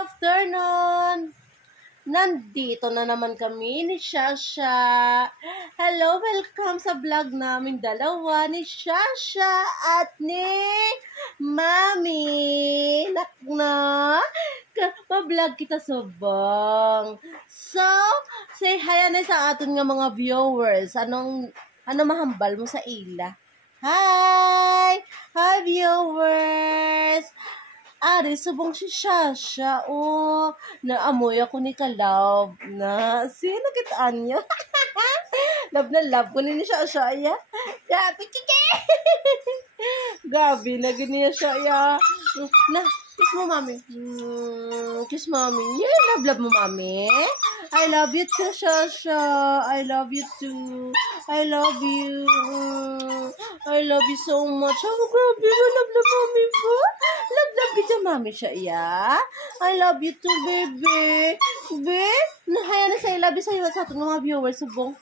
afternoon! Nandito na naman kami ni Shasha. Hello, welcome sa vlog namin dalawa ni Shasha at ni Mami. Na, ma-vlog kita subong. So, say hi na sa aton nga mga viewers. Ano mahambal mo sa ila? Hi! Hi, viewers! Ari, subong si Shasha, oh. Naamoy ako ni Kalab na. Sino kitaan niyo? Love na love ko ni Shasha, ya. Grabe, kike! Gabi, na ganiya siya, ya. Na, kiss mo, mami. Kiss mami. Yeah, love mo, mami. I love you too, Shasha. I love you too. I love you. I love you so much. Oh, grabe, love mami po. Love kita, mami siya, ya. I love you too, baby. Baby, nahaya na sa love you sa ating mga viewers, subong.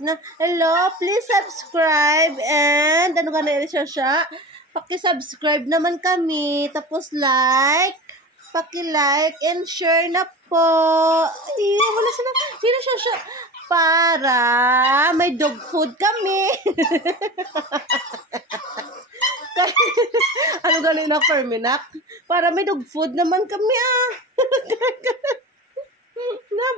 Na, hello, please subscribe and ano ka na siya? Paki-subscribe naman kami. Tapos like, paki-like and share na po. Wala sila. Sino siya? Para may dog food kami. Ano galing na Ferminac? Para may dog food naman kami,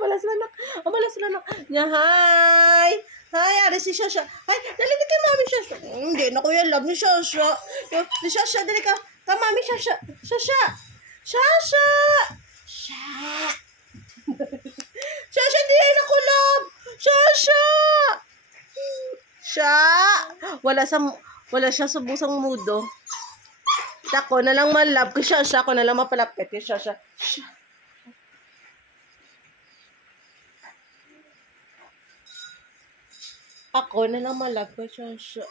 Wala sila na. Hi! Hi, ari si Shasha. Hi, dali kay mami Shasha. Hindi na ko yan love ni Shasha. Ni Shasha, dali ka. Ka mami Shasha. Shasha. Shasha, di na ko love. Shasha. Wala siya sa busang mudo. Ako na lang malab kay Shasha. Ako na lang mapalapit kay Shasha. Ako na lang malab kay Shasha.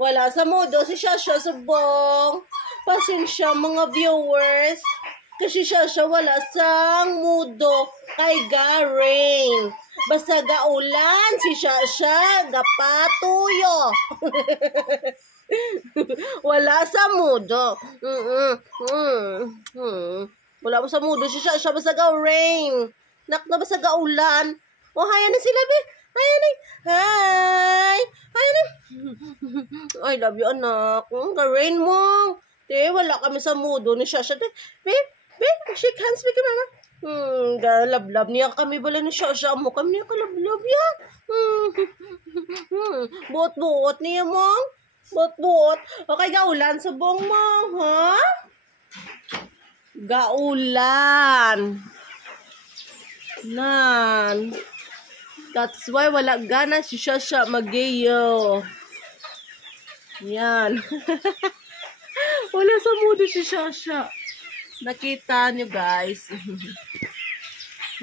Wala sa mudo si Shasha subong. Pasensya mga viewers. Kasi Shasha wala sa mudo kay Garain. Basta gaulan si Shasha gapatuyo. Wala sa mudo. Wala mo sa mudo si Shasha basta Garain. Nak na basta gaulan. O haya na sila be. Hi! I love you, anak. Garain mo. Wala kami sa mudo ni Shasha. Babe, shake hands with mama. Love niya kami bala ni Shasha. Amo kami niya kalab-love ya. Buot niya mo. Buot. Okay, gaulan subong mo, ha? Gaulan. Nan. That's why wala gana si Shasha Magayo. Yan. Wala sa mudo si Shasha. Nakita nyo guys.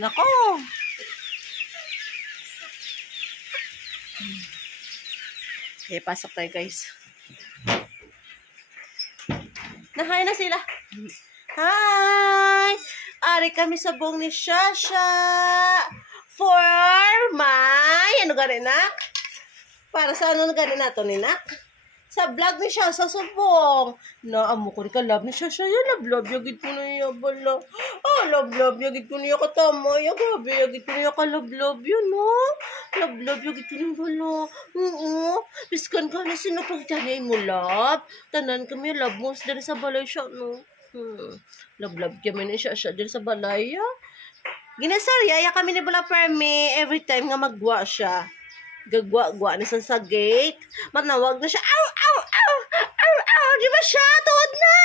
Nako. Okay, pasok tayo guys. Nahay na sila. Hi! Ari kami sa buong ni Shasha. For my, ano gani nak? Para sa ano gani nato ni nak? Sa vlog ni siya, sa subong. Amo ko rin ka, love ni siya. Love, yagit ko na iya, bala. Love, yagit ko na iya katama. Grabe, yagit ko na iya ka, love, yun, no? Love, yagit ko na iya, bala. Biskan ka na sinapagtanyain mo, love. Tanan kami, love mo, dari sa balay siya, no? Love, kami na siya dari sa balay, Ginasarya kami ni Bula Perme every time nga magwa siya. Gagwa na sa gate. Manawag na siya. Ow! Di ba siya? Tuod na!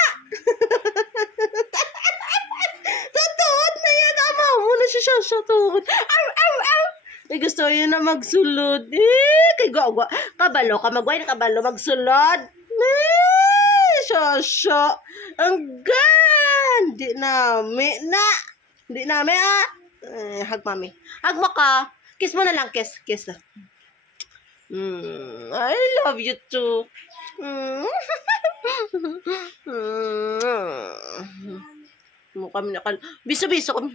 Tuod na yan. Amaw mo na siya tuod. Ow! Ay, gusto yun na magsulod. Kay gwa. Kabalo ka magway na kabalo magsulod. Shasha. Ang gan! Di namin, hug mami. Hug mo ka. Kiss mo na lang, kiss. I love you too. Kami nakal. Biso kami.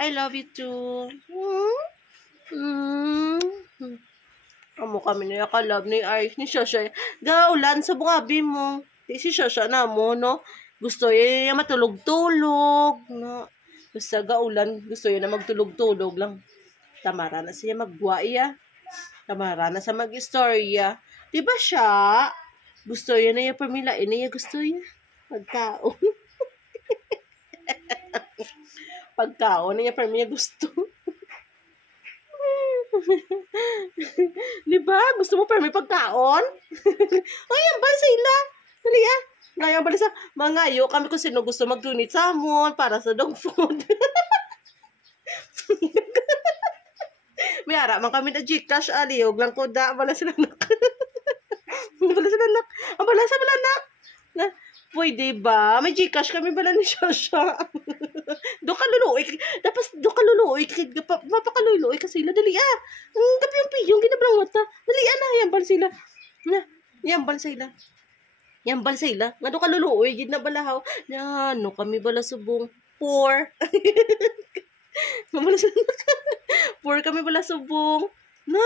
I love you too. Amo kami na yakalab ni Ice ni Shasha. Gaulan sa bungabi mo. Di si Shasha na mo, no? Gusto niya matulog-tulog, no? Basta gaulan, gusto niya na magtulog-tulog lang. Tamara na siya magbuaya. Tamara na sa mag-istorya. Di ba siya? Gusto niya na yung pamilain niya. Gusto niya. Pagkaon. Pagkaon niya pamilya gusto. Di ba? Gusto mo pamilya pagkaon? Ay, ang ba sila? Dali ah. Ngayon pala sa mga ayo kami kung sino gusto mag-donate sa amon para sa dog food. May ara man kami na Gcash aliyog lang ko da bala sila nak. Bala sila nak. Ang bala sa bala nak. Na, pwede ba? May Gcash kami bala ni Shasha. Do ka luluoy. Dapat do ka luluoy. Mapakaluloy kasi sila. Dali ah. Ang gabi yung piyong ginabrangot na. Dali na. Yan bala sila. Na, yan bala sila. Yan bala sila. Nga do ka luluoy. Gid na balahaw. Yan. No kami bala subong. Poor. Mamala sila. Poor kami bala subong. Na.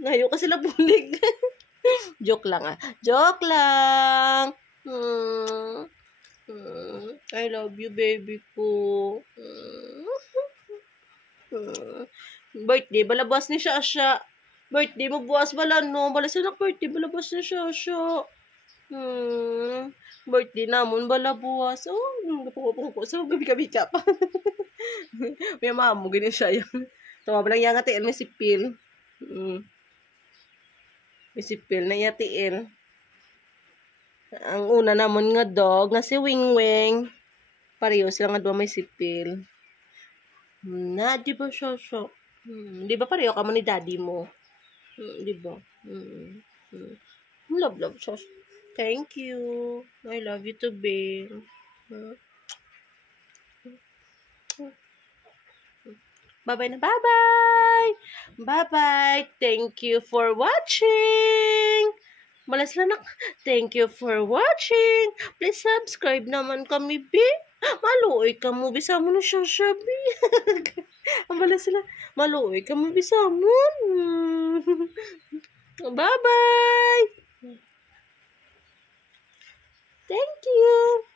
Ngayon ka sila bulig. Joke lang ah. Joke lang. I love you, baby ko. Birthday, balabas ni Shasha. Birthday mo buwas bala, no? Bala siya birthday, balabas ni Shasha. Birthday namon bala buwas. Oh, napupo sa gabi-gabi ka pa. May mamo, ganyan siya. Tawa ba lang yung atiin, may sipil. May sipil na yatiin. Ang una namon nga dog, nga si Wingwing. Pareho sila nga doon may sipil. Na, di ba siya? Di ba pareho ka mo ni daddy mo? Di ba? Love siya. Thank you. I love you too, babe. Bye-bye na. Bye-bye! Bye-bye! Thank you for watching! Malas lang nak. Thank you for watching. Please subscribe naman kami, be. Maluoy ka mo. Bisa mo na siya, be. Ang malas lang. Maluoy ka mo. Bisa mo. Bye-bye. Thank you.